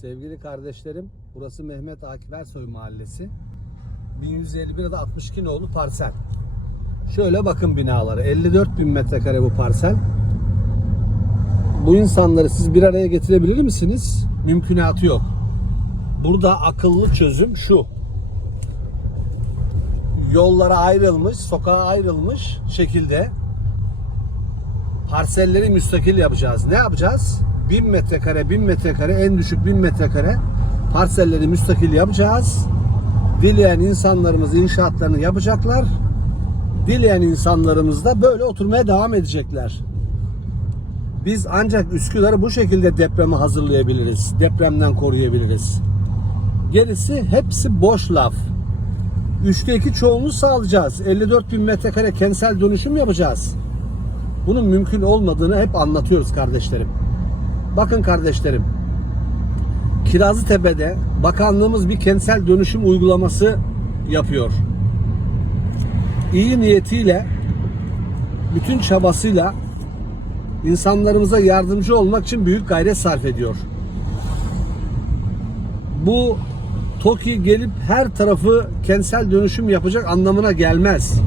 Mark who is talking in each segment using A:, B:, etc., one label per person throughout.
A: Sevgili kardeşlerim, burası Mehmet Akif Ersoy Mahallesi. 1151 ya da 62 nolu parsel. Şöyle bakın binaları. 54 bin metrekare bu parsel. Bu insanları siz bir araya getirebilir misiniz? Mümkünatı yok. Burada akıllı çözüm şu. Yollara ayrılmış, sokağa ayrılmış şekilde parselleri müstakil yapacağız. Ne yapacağız? 1000 metrekare, 1000 metrekare, en düşük 1000 metrekare parselleri müstakil yapacağız. Dileyen insanlarımız inşaatlarını yapacaklar. Dileyen insanlarımız da böyle oturmaya devam edecekler. Biz ancak Üsküdar'ı bu şekilde depreme hazırlayabiliriz. Depremden koruyabiliriz. Gerisi hepsi boş laf. Üçte iki çoğunluğu sağlayacağız. 54 bin metrekare kentsel dönüşüm yapacağız. Bunun mümkün olmadığını hep anlatıyoruz kardeşlerim. Bakın kardeşlerim. Kirazlıtepe'de bakanlığımız bir kentsel dönüşüm uygulaması yapıyor. İyi niyetiyle bütün çabasıyla insanlarımıza yardımcı olmak için büyük gayret sarf ediyor. Bu TOKİ gelip her tarafı kentsel dönüşüm yapacak anlamına gelmez.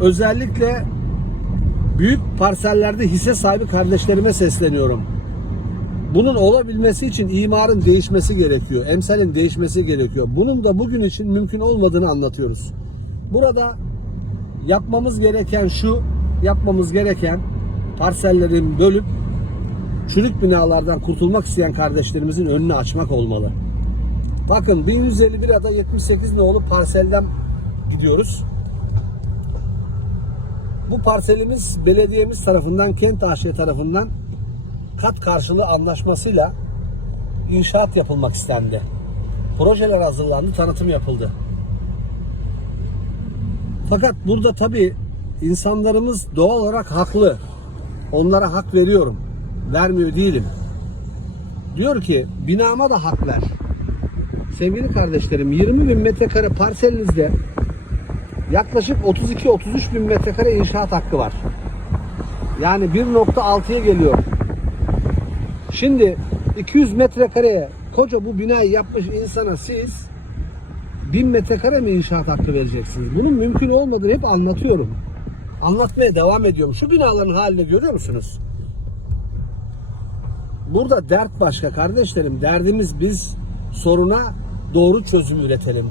A: Özellikle büyük parsellerde hisse sahibi kardeşlerime sesleniyorum. Bunun olabilmesi için imarın değişmesi gerekiyor. Emsalin değişmesi gerekiyor. Bunun da bugün için mümkün olmadığını anlatıyoruz. Burada yapmamız gereken şu, yapmamız gereken parsellerin bölüp çürük binalardan kurtulmak isteyen kardeşlerimizin önünü açmak olmalı. Bakın 1151 ya da 78 nolu parselden gidiyoruz. Bu parselimiz belediyemiz tarafından, Kent AŞ tarafından kat karşılığı anlaşmasıyla inşaat yapılmak istendi. Projeler hazırlandı, tanıtım yapıldı. Fakat burada tabii insanlarımız doğal olarak haklı. Onlara hak veriyorum. Vermiyor değilim. Diyor ki binama da hak ver. Sevgili kardeşlerim 20 bin metrekare parselinizde yaklaşık 32-33 bin metrekare inşaat hakkı var. Yani 1.6'ya geliyor. Şimdi 200 metrekareye koca bu binayı yapmış insana siz 1000 metrekare mi inşaat hakkı vereceksiniz? Bunun mümkün olmadığını hep anlatıyorum. Anlatmaya devam ediyorum. Şu binaların halini görüyor musunuz? Burada dert başka kardeşlerim. Derdimiz biz soruna doğru çözüm üretelim.